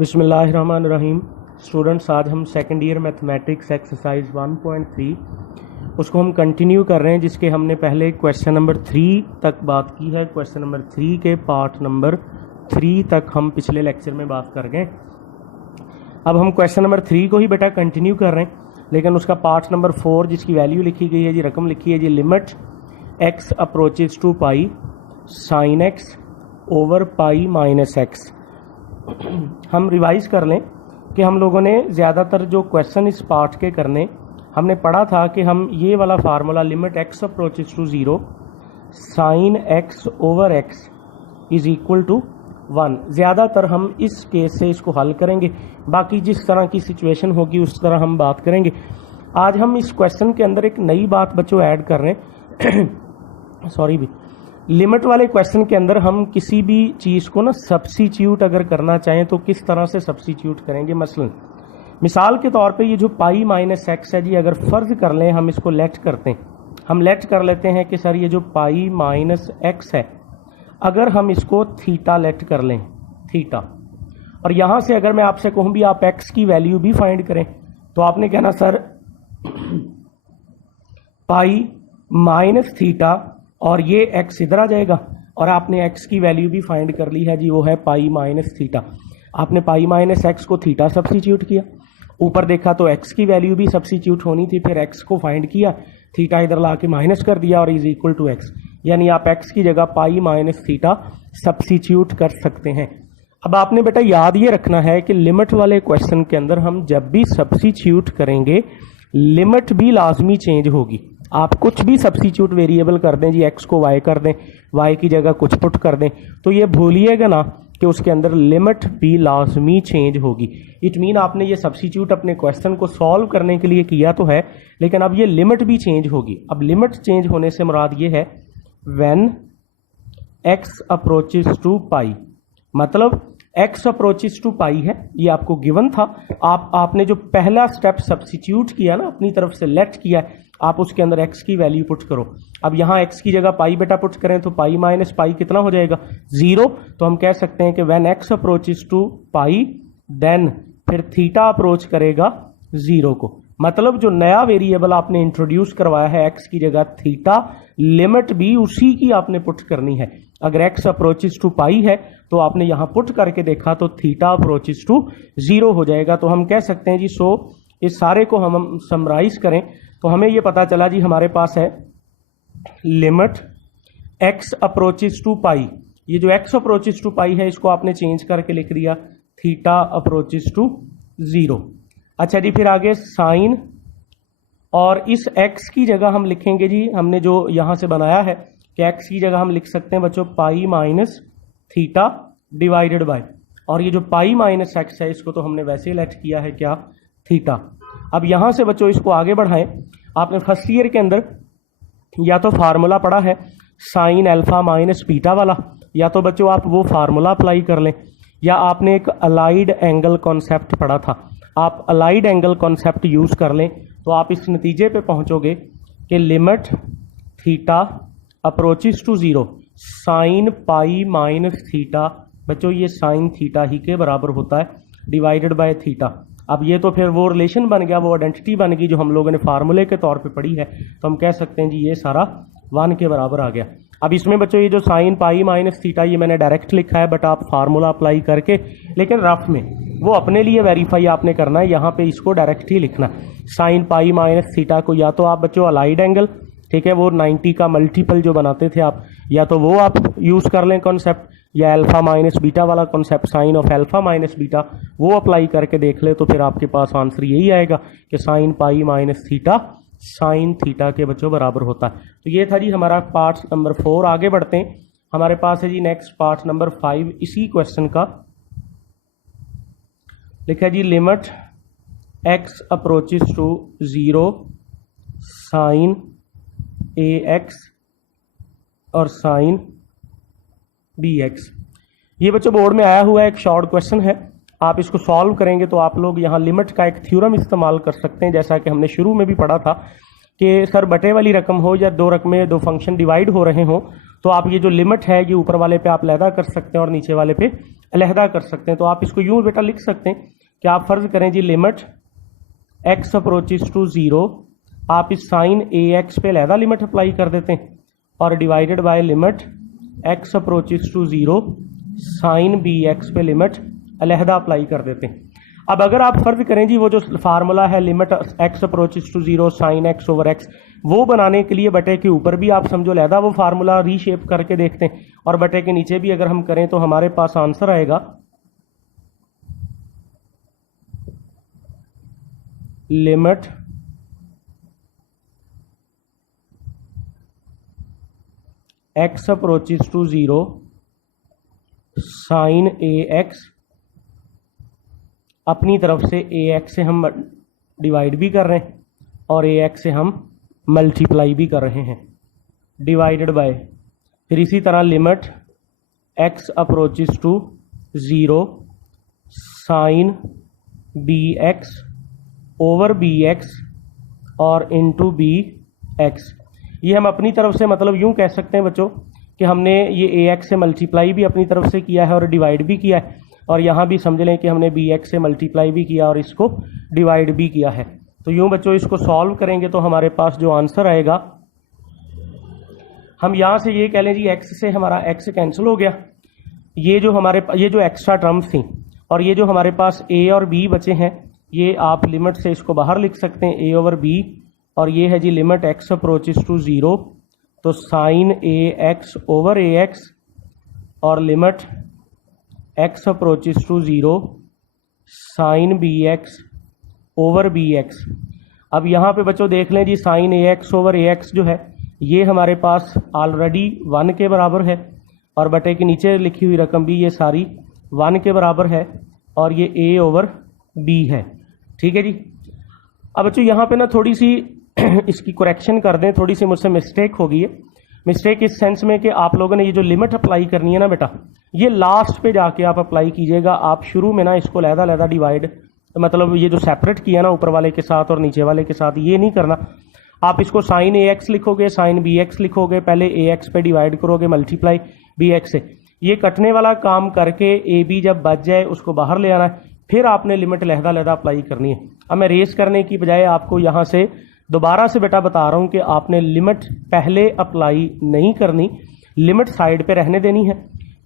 बिस्मिल्लाहिर्रहमानिर्रहीम। स्टूडेंट्स, आज हम सेकेंड ईयर मैथमेटिक्स एक्सरसाइज 1.3 उसको हम कंटिन्यू कर रहे हैं, जिसके हमने पहले क्वेश्चन नंबर 3 तक बात की है। क्वेश्चन नंबर 3 के पार्ट नंबर 3 तक हम पिछले लेक्चर में बात कर गए। अब हम क्वेश्चन नंबर 3 को ही बेटा कंटिन्यू कर रहे हैं, लेकिन उसका पार्ट नंबर 4 जिसकी वैल्यू लिखी गई है जी, रकम लिखी है जी, limit x approaches to pi sine x over pi minus x. हम रिवाइज कर लें कि हम लोगों ने ज़्यादातर जो क्वेश्चन इस पार्ट के करने हमने पढ़ा था कि हम ये वाला formula limit x approaches to 0 sine x over x is equal to 1, ज़्यादातर हम इस केस से इसको हल करेंगे। बाकी जिस तरह की सिचुएशन होगी उस तरह हम बात करेंगे। आज हम इस क्वेश्चन के अंदर एक नई बात बच्चों ऐड कर रहे हैं सॉरी भी, लिमिट वाले क्वेश्चन के अंदर हम किसी भी चीज़ को ना सब्स्टिट्यूट अगर करना चाहें तो किस तरह से सब्स्टिट्यूट करेंगे। मसलन मिसाल के तौर पे ये जो पाई माइनस एक्स है जी, अगर फ़र्ज कर लें हम इसको लेट करते हैं, हम लेट कर लेते हैं कि सर ये जो पाई माइनस एक्स है, अगर हम इसको थीटा लेट कर लें, थीटा, और यहाँ से अगर मैं आपसे कहूँ भी आप एक्स की वैल्यू भी फाइंड करें, तो आपने कहना सर पाई माइनस थीटा और ये x इधर आ जाएगा, और आपने x की वैल्यू भी फाइंड कर ली है जी, वो है पाई माइनस थीटा। आपने पाई माइनस एक्स को थीटा सब्स्टिट्यूट किया, ऊपर देखा तो x की वैल्यू भी सब्स्टिट्यूट होनी थी, फिर x को फाइंड किया, थीटा इधर ला के माइनस कर दिया और इज इक्वल टू x, यानी आप x की जगह पाई माइनस थीटा सब्स्टिट्यूट कर सकते हैं। अब आपने बेटा याद ये रखना है कि लिमिट वाले क्वेश्चन के अंदर हम जब भी सब्स्टिट्यूट करेंगे लिमिट भी लाजमी चेंज होगी। आप कुछ भी सब्स्टिट्यूट वेरिएबल कर दें जी, x को y कर दें, y की जगह कुछ पुट कर दें, तो ये भूलिएगा ना कि उसके अंदर लिमिट भी लाजमी चेंज होगी। इट मीन आपने ये सब्स्टिट्यूट अपने क्वेश्चन को सॉल्व करने के लिए किया तो है, लेकिन अब ये लिमिट भी चेंज होगी। अब लिमिट चेंज होने से मुराद ये है व्हेन x अप्रोचेज टू पाई, मतलब x अप्रोचेज टू पाई है, ये आपको गिवन था। आपने जो पहला स्टेप सब्स्टिट्यूट किया ना, अपनी तरफ से लेट किया, आप उसके अंदर x की वैल्यू पुट करो। अब यहाँ x की जगह पाई बेटा पुट करें तो पाई माइनस पाई कितना हो जाएगा, 0। तो हम कह सकते हैं कि when x approaches to pi then फिर थीटा अप्रोच करेगा 0 को। मतलब जो नया वेरिएबल आपने इंट्रोड्यूस करवाया है x की जगह थीटा, लिमिट भी उसी की आपने पुट करनी है। अगर x अप्रोचेज टू पाई है तो आपने यहां पुट करके देखा तो थीटा अप्रोचेज टू 0 हो जाएगा। तो हम कह सकते हैं जी, सो इस सारे को हम समराइज करें तो हमें ये पता चला जी, हमारे पास है लिमिट x अप्रोचेज टू पाई, ये जो x अप्रोचेज टू पाई है इसको आपने चेंज करके लिख दिया थीटा अप्रोचेज टू 0। अच्छा जी, फिर आगे साइन, और इस x की जगह हम लिखेंगे जी, हमने जो यहां से बनाया है कि x की जगह हम लिख सकते हैं बच्चों पाई माइनस थीटा डिवाइडेड बाय, और ये जो पाई माइनस एक्स है इसको तो हमने वैसे लेट किया है क्या, थीटा। अब यहां से बच्चों इसको आगे बढ़ाएं। आपने फर्स्ट ईयर के अंदर या तो फार्मूला पढ़ा है साइन अल्फा माइनस बीटा वाला, या तो बच्चों आप वो फार्मूला अप्लाई कर लें, या आपने एक अलाइड एंगल कॉन्सेप्ट पढ़ा था, आप अलाइड एंगल कॉन्सेप्ट यूज कर लें, तो आप इस नतीजे पे पहुंचोगे कि limit theta approaches to 0 sine pi minus theta, बच्चों ये साइन थीटा ही के बराबर होता है डिवाइडेड बाय थीटा। अब ये तो फिर वो रिलेशन बन गया, वो आइडेंटिटी बन गई जो हम लोगों ने फार्मूले के तौर पे पढ़ी है, तो हम कह सकते हैं जी ये सारा 1 के बराबर आ गया। अब इसमें बच्चों ये जो साइन पाई माइनस थीटा ये मैंने डायरेक्ट लिखा है, बट आप फार्मूला अप्लाई करके, लेकिन रफ में वो अपने लिए वेरीफाई आपने करना है, यहाँ पे इसको डायरेक्ट ही लिखना। साइन पाई माइनस थीटा को या तो आप बच्चों अलाइड एंगल, ठीक है, वो 90 का मल्टीपल जो बनाते थे आप, या तो वो आप यूज कर लें कॉन्सेप्ट, या अल्फा माइनस बीटा वाला concept sine of alpha minus beta, वो अप्लाई करके देख ले, तो फिर आपके पास आंसर यही आएगा कि sign pi minus theta sine theta के बच्चों बराबर होता है। तो ये था जी हमारा पार्ट नंबर 4। आगे बढ़ते हैं, हमारे पास है जी नेक्स्ट पार्ट नंबर 5 इसी क्वेश्चन का। लिखा है जी limit x approaches to 0 sine a x और साइन बी एक्स। ये बच्चों बोर्ड में आया हुआ एक शॉर्ट क्वेश्चन है, आप इसको सॉल्व करेंगे तो आप लोग यहाँ लिमिट का एक थ्योरम इस्तेमाल कर सकते हैं, जैसा कि हमने शुरू में भी पढ़ा था कि सर बटे वाली रकम हो या दो रकमें, दो फंक्शन डिवाइड हो रहे हों, तो आप ये जो लिमिट है ये ऊपर वाले पे आप अलहदा कर सकते हैं और नीचे वाले पे अलहदा कर सकते हैं। तो आप इसको यूं बेटा लिख सकते हैं कि आप फर्ज करें जी लिमिट x अप्रोचेस टू 0, आप इस साइन ए एक्स पे अलहदा लिमिट अप्लाई कर देते हैं और divided by limit x approaches to 0 sine b x पे लिमिट अलहदा अप्लाई कर देते हैं। अब अगर आप फर्ज करें जी वो जो फार्मूला है limit x approaches to 0 sine x over x, वो बनाने के लिए बटे के ऊपर भी आप समझो अलहदा वो फार्मूला रीशेप करके देखते हैं और बटे के नीचे भी अगर हम करें तो हमारे पास आंसर आएगा limit x approaches to 0 sine a x, अपनी तरफ से ए एक्स से हम डिवाइड भी कर रहे हैं और ए एक्स से हम मल्टीप्लाई भी कर रहे हैं, डिवाइडेड बाय फिर इसी तरह limit x approaches to 0 sine b x over b x और इनटू बी एक्स। ये हम अपनी तरफ से मतलब यूं कह सकते हैं बच्चों कि हमने ये ए एक्स से मल्टीप्लाई भी अपनी तरफ से किया है और डिवाइड भी किया है, और यहाँ भी समझ लें कि हमने बी एक्स से मल्टीप्लाई भी किया और इसको डिवाइड भी किया है। तो यूं बच्चों इसको सॉल्व करेंगे तो हमारे पास जो आंसर आएगा, हम यहाँ से ये कह लें जी एक्स से हमारा एक्स कैंसिल हो गया, ये जो एक्स्ट्रा टर्म्स थी और ये जो हमारे पास ए और बी बचे हैं ये आप लिमिट से इसको बाहर लिख सकते हैं ए ओवर बी, और ये है जी लिमिट x अप्रोचेस टू 0 तो sine a x over a x और limit x approaches to 0 sine b x over b x. अब यहाँ पे बच्चों देख लें जी sine a x over a x जो है ये हमारे पास ऑलरेडी 1 के बराबर है और बटे के नीचे लिखी हुई रकम भी ये सारी 1 के बराबर है और ये a ओवर b है। ठीक है जी। अब बच्चों यहाँ पे ना थोड़ी सी इसकी करेक्शन कर दें, थोड़ी सी मुझसे मिस्टेक हो गई है। मिस्टेक इस सेंस में कि आप लोगों ने ये जो लिमिट अप्लाई करनी है ना बेटा, ये लास्ट पे जाके आप अप्लाई कीजिएगा। आप शुरू में ना इसको अलहदा डिवाइड मतलब ये जो सेपरेट किया ना ऊपर वाले के साथ और नीचे वाले के साथ, ये नहीं करना। आप इसको साइन ए एक्स लिखोगे, साइन बी एक्स लिखोगे, पहले ए एक्स पे डिवाइड करोगे मल्टीप्लाई बी एक्स से, ये कटने वाला काम करके ए बी जब बच जाए उसको बाहर ले आना है, फिर आपने लिमिट अलहदा अप्लाई करनी है। अब मैं रेस करने की बजाय आपको यहाँ से दोबारा से बेटा बता रहा हूँ कि आपने लिमिट पहले अप्लाई नहीं करनी, लिमिट साइड पे रहने देनी है।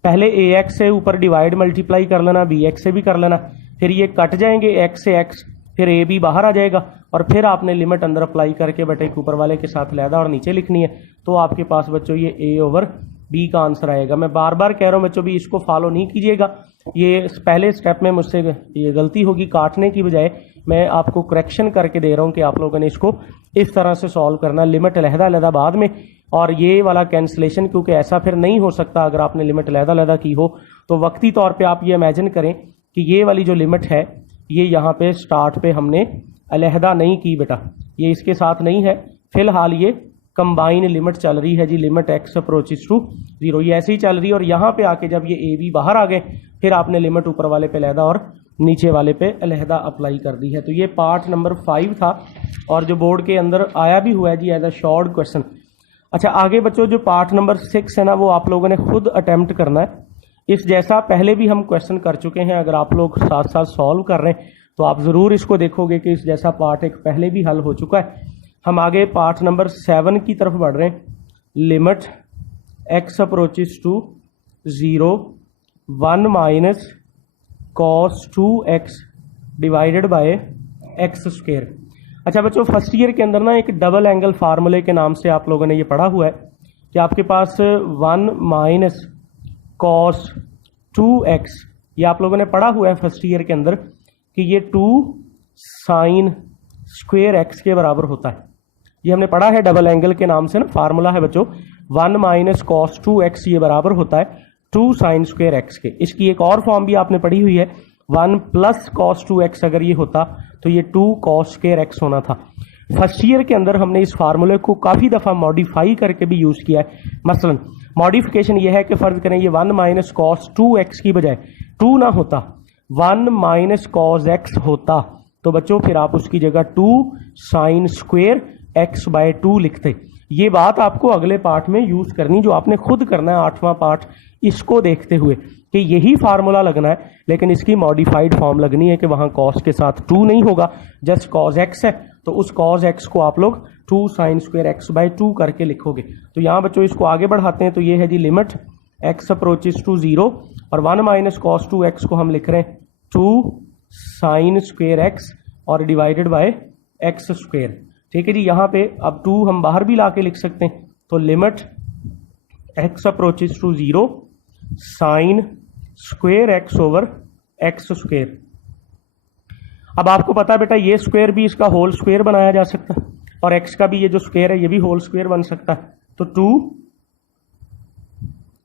पहले ए एक्स से ऊपर डिवाइड मल्टीप्लाई कर लेना, बी एक्स से भी कर लेना, फिर ये कट जाएंगे एक्स से एक्स, फिर ए बी बाहर आ जाएगा और फिर आपने लिमिट अंदर अप्लाई करके बटे के ऊपर वाले के साथ अलहदा और नीचे लिखनी है। तो आपके पास बच्चों ये ए ओवर बी का आंसर आएगा। मैं बार बार कह रहा हूँ बच्चों भी इसको फॉलो नहीं कीजिएगा, ये पहले स्टेप में मुझसे ये गलती होगी, काटने की बजाय मैं आपको करेक्शन करके दे रहा हूँ कि आप लोगों ने इसको इस तरह से सॉल्व करना, लिमिट अलहदा बाद में और ये वाला कैंसिलेशन, क्योंकि ऐसा फिर नहीं हो सकता अगर आपने लिमिट अलहदा की हो। तो वक्ती तौर पे आप ये इमेजिन करें कि ये वाली जो लिमिट है ये यहाँ पे स्टार्ट पे हमने अलहदा नहीं की बेटा, ये इसके साथ नहीं है, फिलहाल ये कंबाइन लिमिट चल रही है जी, लिमिट x अप्रोचेस टू 0 ये ऐसे ही चल रही है। और यहाँ पे आके जब ये ए बी बाहर आ गए फिर आपने लिमिट ऊपर वाले पे अलहदा और नीचे वाले पे अलहदा अप्लाई कर दी है। तो ये पार्ट नंबर 5 था और जो बोर्ड के अंदर आया भी हुआ है जी एज अ शॉर्ट क्वेश्चन। अच्छा आगे बच्चों जो पार्ट नंबर 6 है ना वो आप लोगों ने खुद अटेम्प्ट करना है। इस जैसा पहले भी हम क्वेश्चन कर चुके हैं, अगर आप लोग साथ साथ सॉल्व कर रहे हैं तो आप ज़रूर इसको देखोगे कि इस जैसा पार्ट एक पहले भी हल हो चुका है। हम आगे पार्ट नंबर 7 की तरफ बढ़ रहे हैं। Limit x approaches to 0 1 minus cos 2x divided by x square. अच्छा बच्चों फर्स्ट ईयर के अंदर ना एक डबल एंगल फार्मूले के नाम से आप लोगों ने ये पढ़ा हुआ है कि आपके पास 1 माइनस कॉस 2x, ये आप लोगों ने पढ़ा हुआ है फर्स्ट ईयर के अंदर कि ये 2 साइन स्क्वायर x के बराबर होता है। ये हमने पढ़ा है डबल एंगल के नाम से ना, फार्मूला है बच्चों 1 माइनस कॉस 2x, ये बराबर होता है 2 साइन स्क्वायर x के। इसकी एक और फॉर्म भी आपने पढ़ी हुई है 1 प्लस कॉस 2x, अगर ये होता तो ये 2 कॉस स्क्वायर x होना था। फर्स्ट ईयर के अंदर हमने इस फार्मूले को काफ़ी दफ़ा मॉडिफाई करके भी यूज़ किया है। मसलन मॉडिफिकेशन ये है कि फ़र्ज करें ये 1 माइनस कॉस 2x की बजाय 2 ना होता 1 माइनस कॉस x होता, तो बच्चों फिर आप उसकी जगह 2 साइन स्क्वायर x बाय 2 लिखते। ये बात आपको अगले पार्ट में यूज करनी, जो आपने खुद करना है 8वां पार्ट इसको देखते हुए कि यही फार्मूला लगना है, लेकिन इसकी मॉडिफाइड फॉर्म लगनी है कि वहां कॉस के साथ 2 नहीं होगा, जस्ट कॉस एक्स है, तो उस कॉस एक्स को आप लोग 2 साइन स्क्वायर एक्स बाय 2 करके लिखोगे। तो यहाँ बच्चों इसको आगे बढ़ाते हैं, तो ये है जी लिमिट एक्स अप्रोचेस टू 0 और 1 माइनस कॉस 2 एक्स को हम लिख रहे हैं 2 साइन स्क्वायर एक्स और डिवाइडेड बाय एक्स स्क्वायर। ठीक है जी, यहाँ पे अब 2 हम बाहर भी ला के लिख सकते हैं, तो limit x approaches to 0 sine square x over x square. अब आपको पता है बेटा ये स्क्वायर भी इसका होल स्क्वायर बनाया जा सकता है और एक्स का भी ये जो स्क्वायर है ये भी होल स्क्वायर बन सकता है। तो 2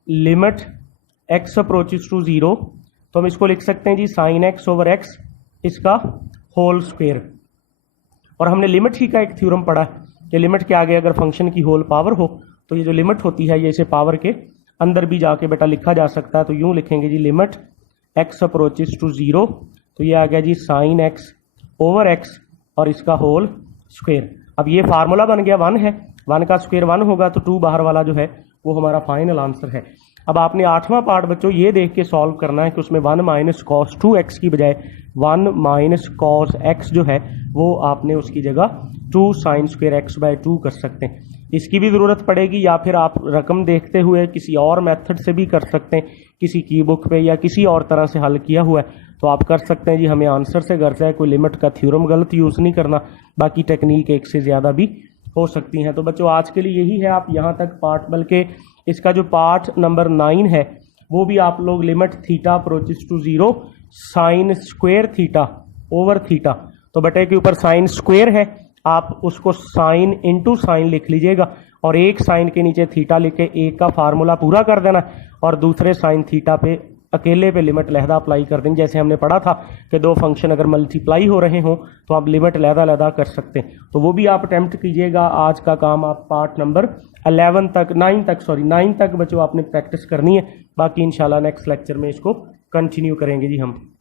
लिमिट एक्स अप्रोचेस टू 0, तो हम इसको लिख सकते हैं जी साइन एक्स ओवर एक्स इसका होल स्क्वायर। और हमने लिमिट ही का एक थ्योरम पढ़ा है कि लिमिट के आगे अगर फंक्शन की होल पावर हो तो ये जो लिमिट होती है ये इसे पावर के अंदर भी जाके बेटा लिखा जा सकता है। तो यूं लिखेंगे जी लिमिट एक्स अप्रोचेस टू 0, तो ये आ गया जी साइन एक्स ओवर एक्स और इसका होल स्क्वायर। अब ये फार्मूला बन गया 1 है, 1 का स्क्वायर 1 होगा, तो 2 बाहर वाला जो है वो हमारा फाइनल आंसर है। अब आपने 8वां पार्ट बच्चों ये देख के सॉल्व करना है कि उसमें 1 माइनस कॉस 2 एक्स की बजाय 1 माइनस कॉस एक्स जो है वो आपने उसकी जगह 2 साइन स्क्वायर एक्स बाय 2 कर सकते हैं। इसकी भी ज़रूरत पड़ेगी या फिर आप रकम देखते हुए किसी और मेथड से भी कर सकते हैं, किसी की बुक पे या किसी और तरह से हल किया हुआ है तो आप कर सकते हैं जी। हमें आंसर से गर्ज है, कोई लिमिट का थ्योरम गलत यूज़ नहीं करना, बाकी टेक्निक एक से ज़्यादा भी हो सकती हैं। तो बच्चों आज के लिए यही है, आप यहाँ तक पार्ट, बल्कि इसका जो पार्ट नंबर 9 है वो भी आप लोग limit theta approaches to 0 sine square theta over theta, तो बटे के ऊपर साइन स्क्वायर है, आप उसको साइन इंटू साइन लिख लीजिएगा और एक साइन के नीचे थीटा लिख के एक का फार्मूला पूरा कर देना और दूसरे साइन थीटा पे अकेले पे लिमिट लहदा अप्लाई कर देंगे। जैसे हमने पढ़ा था कि 2 फंक्शन अगर मल्टीप्लाई हो रहे हों तो आप लिमिट लहदा लहदा कर सकते हैं, तो वो भी आप अटेम्प्ट कीजिएगा। आज का काम आप पार्ट नंबर 9 तक बच्चों आपने प्रैक्टिस करनी है, बाकी इंशाल्लाह नेक्स्ट लेक्चर में इसको कंटिन्यू करेंगे जी हम।